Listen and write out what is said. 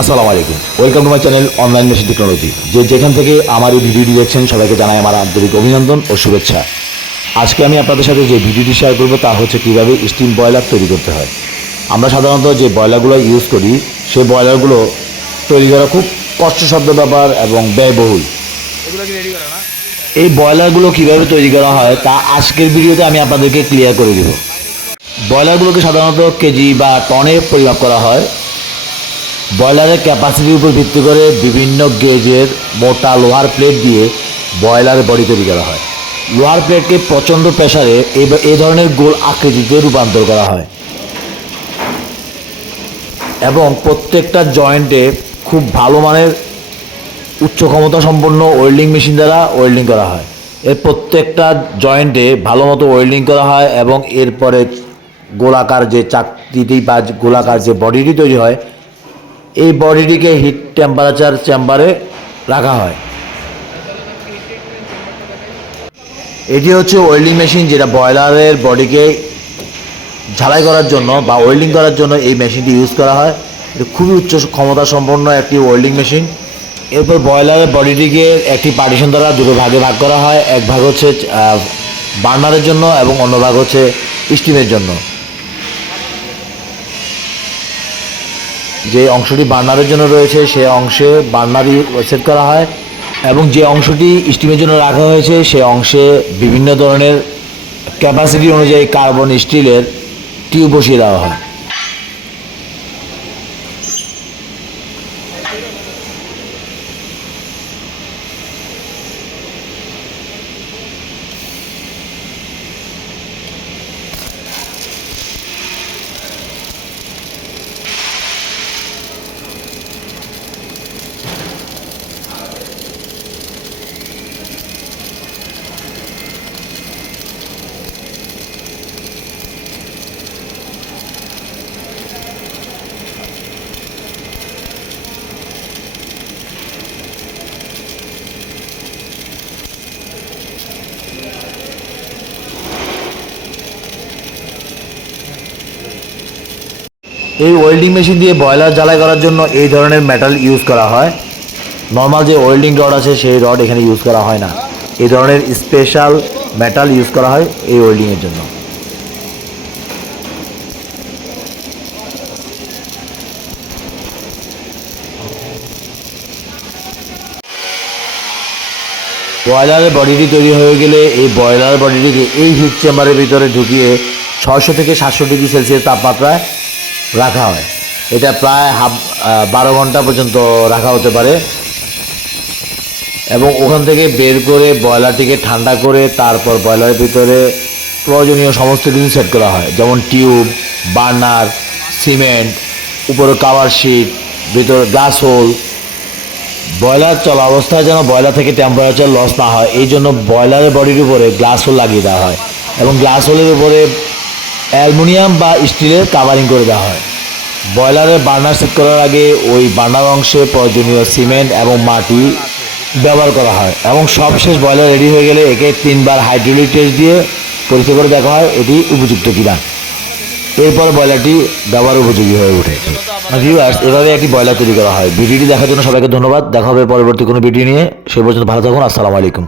আসসালামু আলাইকুম, welcome to my channel online machine technology. যেখান থেকে আমার এই ভিডিওটি দেখছেন সবাইকে জানাই আমার আন্তরিক অভিনন্দন ও শুভেচ্ছা। আজকে আমি আপনাদের সাথে যে ভিডিওটি শেয়ার করবো তা হচ্ছে কীভাবে স্টিম বয়লার তৈরি করতে হয়। আমরা সাধারণত যে বয়লারগুলো ইউজ করি সেই বয়লারগুলো তৈরি করা খুব কষ্টসাধ্য ব্যাপার এবং ব্যয়বহুল। এই বয়লারগুলো কীভাবে তৈরি করা হয় তা আজকের ভিডিওতে আমি আপনাদেরকে ক্লিয়ার করে দেব। বয়লারগুলোকে সাধারণত কেজি বা টনে পরিমাপ করা হয়। বয়লারের ক্যাপাসিটির উপর ভিত্তি করে বিভিন্ন গেজের মোটা লোহার প্লেট দিয়ে বয়লারের বডি তৈরি করা হয়। লোহার প্লেটকে প্রচণ্ড প্রেসারে এই ধরনের গোল আকৃতিতে রূপান্তর করা হয় এবং প্রত্যেকটা জয়েন্টে খুব ভালো মানের উচ্চ ক্ষমতা সম্পন্ন ওয়েল্ডিং মেশিন দ্বারা ওয়েল্ডিং করা হয়। এর প্রত্যেকটা জয়েন্টে ভালো মতো ওয়েল্ডিং করা হয় এবং এরপরে গোলাকার যে চাকতিটি বা গোলাকার যে বডিটি তৈরি হয় এই বডিটিকে হিট টেম্পারেচার চেম্বারে রাখা হয়। এটি হচ্ছে ওয়েল্ডিং মেশিন, যেটা বয়লারের বডিকে ঝালাই করার জন্য বা ওয়েল্ডিং করার জন্য এই মেশিনটি ইউজ করা হয়। এটি খুবই উচ্চ ক্ষমতা সম্পন্ন একটি ওয়েল্ডিং মেশিন। এরপর বয়লারের বডিটিকে একটি পার্টিশন দ্বারা দুটো ভাগে ভাগ করা হয়। এক ভাগ হচ্ছে বার্নারের জন্য এবং অন্য ভাগ হচ্ছে স্টিমের জন্য। যে অংশটি বার্নারের জন্য রয়েছে সে অংশে বার্নারই সেট করা হয় এবং যে অংশটি স্টিমের জন্য রাখা হয়েছে সে অংশে বিভিন্ন ধরনের ক্যাপাসিটি অনুযায়ী কার্বন স্টিলের টিউব বসিয়ে দেওয়া হয়। এই ওয়েল্ডিং মেশিন দিয়ে বয়লার জ্বালাই করার জন্য এই ধরনের মেটাল ইউজ করা হয়। নর্মাল যে ওয়েল্ডিং রড আছে সেই রড এখানে ইউজ করা হয় না। এই ধরনের স্পেশাল মেটাল ইউজ করা হয় এই ওয়েল্ডিংয়ের জন্য। বয়লারের বডিটি তৈরি হয়ে গেলে এই বয়লার বডিটিকে এই হিট চেম্বারের ভিতরে ঢুকিয়ে 600 থেকে 700 ডিগ্রি সেলসিয়াস তাপমাত্রায় রাখা হয়। এটা প্রায় 12 ঘন্টা পর্যন্ত রাখা হতে পারে এবং ওখান থেকে বের করে বয়লারটিকে ঠান্ডা করে তারপর বয়লারের ভিতরে প্রয়োজনীয় সমস্ত কিছু সেট করা হয়, যেমন টিউব, বার্নার, সিমেন্ট, উপরে কাভার শিট, ভিতরে গ্লাস হোল। বয়লার চলা অবস্থায় যেন বয়লার থেকে টেম্পারেচার লস না হয় এই জন্য বয়লারের বডির উপরে গ্লাস হোল লাগিয়ে দেওয়া হয় এবং গ্লাস হোলের উপরে অ্যালুমিনিয়াম বা স্টিলের কাভারিং করে দেওয়া হয়। বয়লারের বার্নার সেট করার আগে ওই বার্নার অংশে প্রয়োজনীয় সিমেন্ট এবং মাটি ব্যবহার করা হয় এবং সবশেষ বয়লার রেডি হয়ে গেলে একে 3 বার হাইড্রোলিক টেস্ট দিয়ে পরীক্ষা করে দেখা হয় এটি উপযুক্ত কিনা। এরপর বয়লারটি ব্যবহার উপযোগী হয়ে ওঠে। ভিউয়ার্স, এভাবে একটি বয়লার তৈরি করা হয়। ভিডিওটি দেখার জন্য সবাইকে ধন্যবাদ। দেখা হবে পরবর্তী কোনো ভিডিও নিয়ে। সে পর্যন্ত ভালো থাকুন। আসসালামু আলাইকুম।